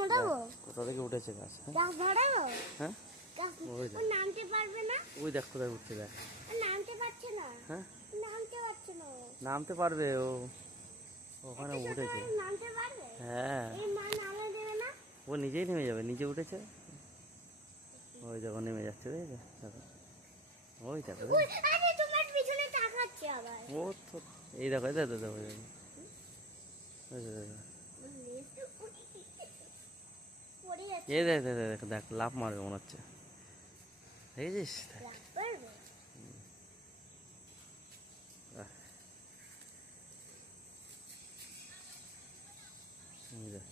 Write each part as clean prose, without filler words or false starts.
নড়াবো? কোথা থেকে উঠেছে গাছ? গাছ নড়াবো? হ্যাঁ ওই দেখ, ও নামতে পারবে না? ওই দেখ কোথায় উঠছে দেখ। ও নামতে পারছে না। হ্যাঁ নামতে পারছে না ও। নামতে পারবে ও, ওখানে এত ছোট উঠেছে। হয়ে নামতে পারবে? হ্যাঁ এই মা নামে দেবে না? ও নিজেই নেমে যাবে, নিজে উঠেছে। ওই যখন নেমে যাচ্ছে দেখো, দেখো ওই দেখো ওই, আরে তোমার পিছনে তাকাচ্ছে আবার। ও তো এই দেখো, এই দেখো দেখো দেখো, ওই দেখো, দেখো। পড়ে যাচ্ছে। এই দেখ দেখ দেখ দেখ, লাফ মারবে মনে হচ্ছে, দেখেছিস? লাফ পারবে? আহ, এই দেখ।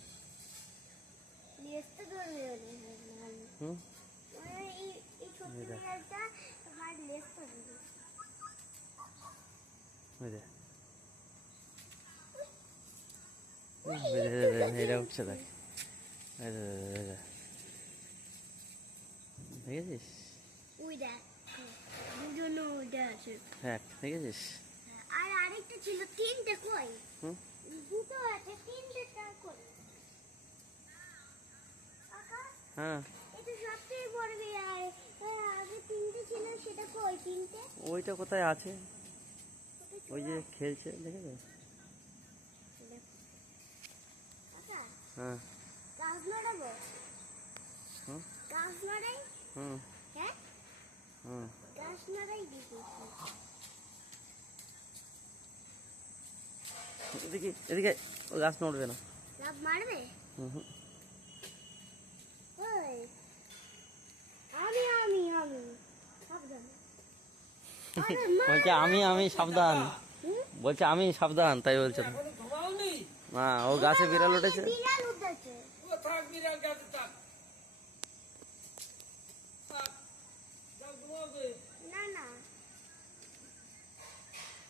লেজটা ধরবে না। হুম এই ছোট্ট বিড়ালটা আমার লেজটা ধরবে। ওই দেখ, ওই দেখ, এই দেখ, এইটা উঠছে দেখ, এই দেখ, এই দেখ, দেখেছিস? ওই দেখ, দুজনে ওইটা আছে। হ্যাঁ দেখেছিস? আর আরেকটা ছিল, তিনটে কই? হুম দুটো আছে, তিনটে টার কই? কাকা, হ্যাঁ এটা সবচেয়ে বড় বিড়াল। আগে তিনটে ছিল, সেটা কই তিনটে? ওইটা কোথায় আছে? ওই যে খেলছে, দেখেছো? কাকা, হ্যাঁ গাছ নড়াবো? হুম গাছ নড়াই? হুম হ্যাঁ, হুম গাছ নড়াই দিদি। এদিকে এদিকে, ও গাছ নড়বে না। লাভ মারবে? হুম হুম ওই, আমি আমি আমি সাবধান। আরে মা, বলছে আমি সাবধান, হুম? বলছে আমি সাবধান, তাই বলছে না। না ও গাছে বিড়াল উঠেছে। বিড়াল উঠেছে। ও থাক বিড়াল গাছে থাক।